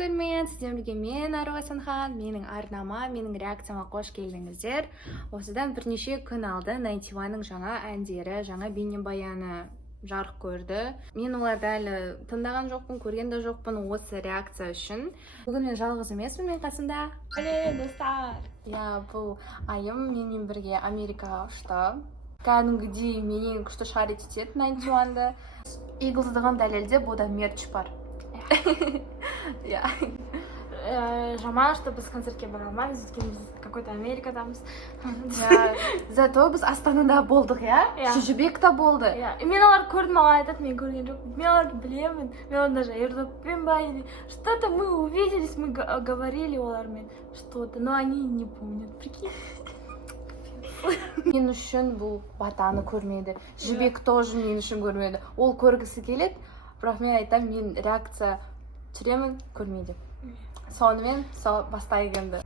көрермен, сіздермен бірге мен Аруға Санхан, менің арнама, менің реакцияма қош келдіңіздер. Осыдан бірнеше күн алды 91-ның жаңа әндері, жаңа бейнебаяны жарық көрді. Мен оларды әлі тыңдаған жоқпын, көрген де жоқпын осы реакция үшін. Бүгін мен жалғыз емеспін, мен қасымда. достар. Я, бұл айым менімен бірге Америкаға ұшты. Кәдімгідей менен күшті шарит етеді 91-ды. Игілсіздігін дәлелдеп, бұда мерч бар. Жаман, что біз концертке бара алмаймыз, өйткені біз какой-то Америкадамыз. Зато біз Астанада болдық, Шүжібекта болды. Мен оларды көрдім, маған айтады, мен көрген жоқпын. Мен оларды білемін, мен оларды даже Ердоппен ба или что-то мы увиделись, мы говорили олармен что-то, но они не помнят, прикинь. Мен үшін бұл батаны көрмеді. Жібек тоже мен үшін көрмеді. Ол көргісі келеді, бірақ мен айтам, мен реакция түсіремін, көрмейді. Сонымен бастайық енді.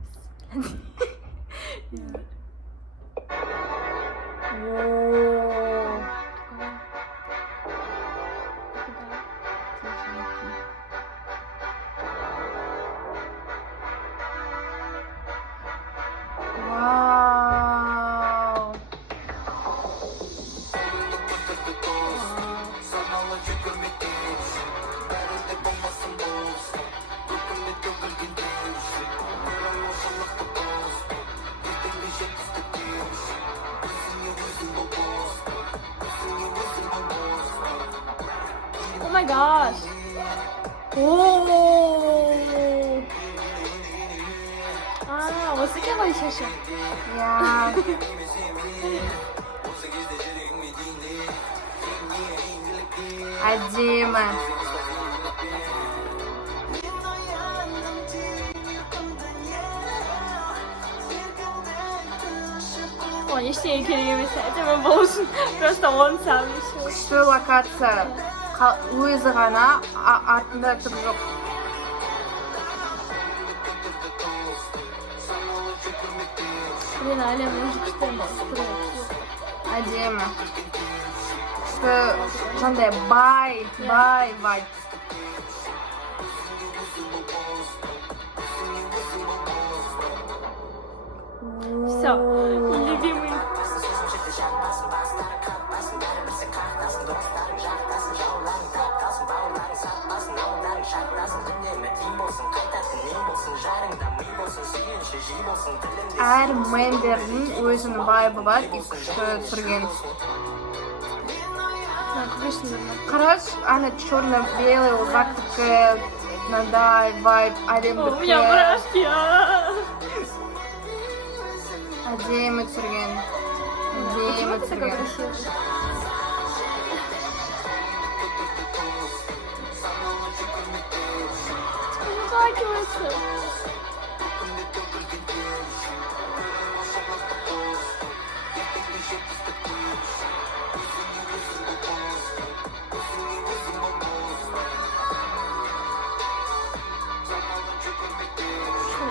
Oh my gosh. Осы не ғой шашы? Әдемі. Ой, ештеңе керек емес, әдемі болсын. Просто оны салып. Күшті локация. Өзі ғана артында түр жоқ. Блин, әлемнің күшті емес. Әдемі. Күшті жандай бай. Все, любимый. Әр мендердің өзінің вайбы бар, күшті түрген. Қараш, ана черно-белый, лактыкі, надай, вайб, әлемдікі. У меня мурашки. Әдемі түрген. Почему ты такой красивый? Наплакивается.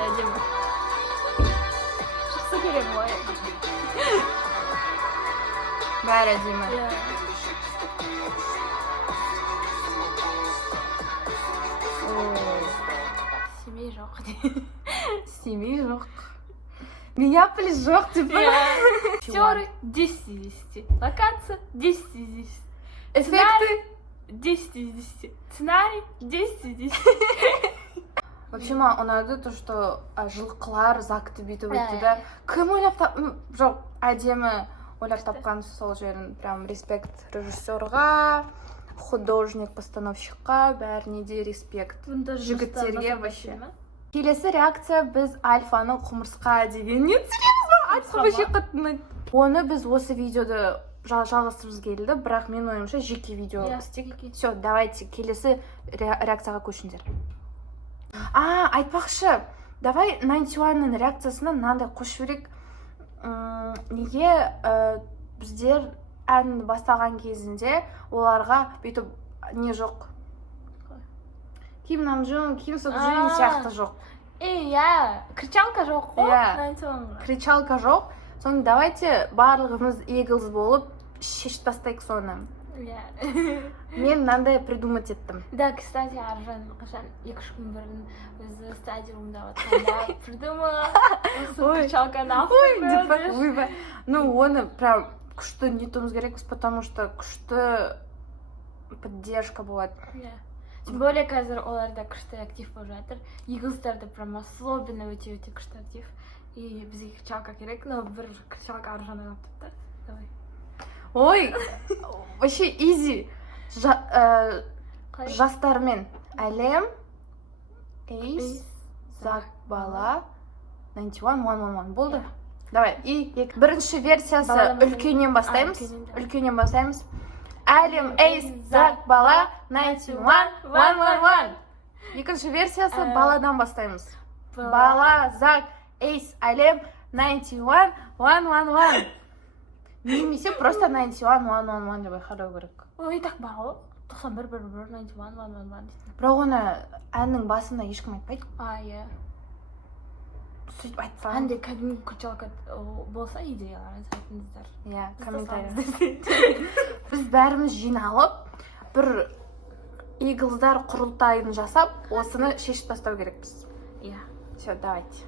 Әдемі. Шықсы керек ғой. Бәрі әдемі. Семей жоқ. Семей жоқ. Миннеаполис жоқ, типа. Актеры 10 из 10. Локация 10 из 10. Эффекты 10 из 10. Сценарий 10 из 10. Вообще, маған ұнады то, что жылқылар закты бүйтіп өтті да. Кім ойлап жоқ, әдемі ойлап тапқан сол жерін. Прям респект режиссерға, художник-постановщикқа, бәріне де респект. Жігіттерге вообще. Келесі реакция біз Альфаның құмырсқа дегеніне түсіреміз. Альфа вообще қатты. Оны біз осы видеоды жалғастырғымыз келді, бірақ мен ойымша жеке видео істейік. Все, давайте келесі реакцияға көшіңдер. Айтпақшы, давай 91-ның реакциясына мынандай қосып жіберейік. Неге біздер ән бастаған кезінде оларға бүйтіп не жоқ? Ким Намджун, Ким Сокджин сияқты жоқ. Кричалка жоқ қой. Кричалка жоқ. Соны давайте барлығымыз егіліз болып шешіп тастайық соны. иә. Мен мынандай придумать еттім. Да, кстати, Аржан қашан 2-3 күн бұрын өзі стадиумда отқанда придумала. Ой. Кричалканы алып Ой, деп па, қойды. ойбай. Ну, оны прям күшті нетуіміз керекпіз, потому что күшті поддержка болады. Иә. Тем более қазір оларда күшті актив болып жатыр. Иглстарда прям особенно өте күшті актив. И бізге кричалка керек, но бір кричалка Аржан алып тіпті. Давай. Ой, вообще изи. Қалай? Жастармен әлем, эйс, зак, бала, 91-111 болды. Давай, и бірінші версиясы Баладан үлкеннен бастаймыз. үлкеннен, да. Үлкеннен бастаймыз. Әлем, эйс, зак, бала, 91-111. Екінші версиясы баладан бастаймыз. Бала, зак, эйс, әлем, 91-111. Немесе просто 91-111 деп айқайлау керек. Ой, так баға. 91-1-1, 91-111. Бірақ оны әннің басында ешкім айтпайды. Иә. Сөйтіп айтса. Андай кәдімгі кричалка болса идеяларыңыз айтыңыздар. Иә, Біз комментарий. Біз бәріміз жиналып, бір иглздар құрылтайын жасап, осыны шешіп тастау керекпіз. Иә. Все, давайте.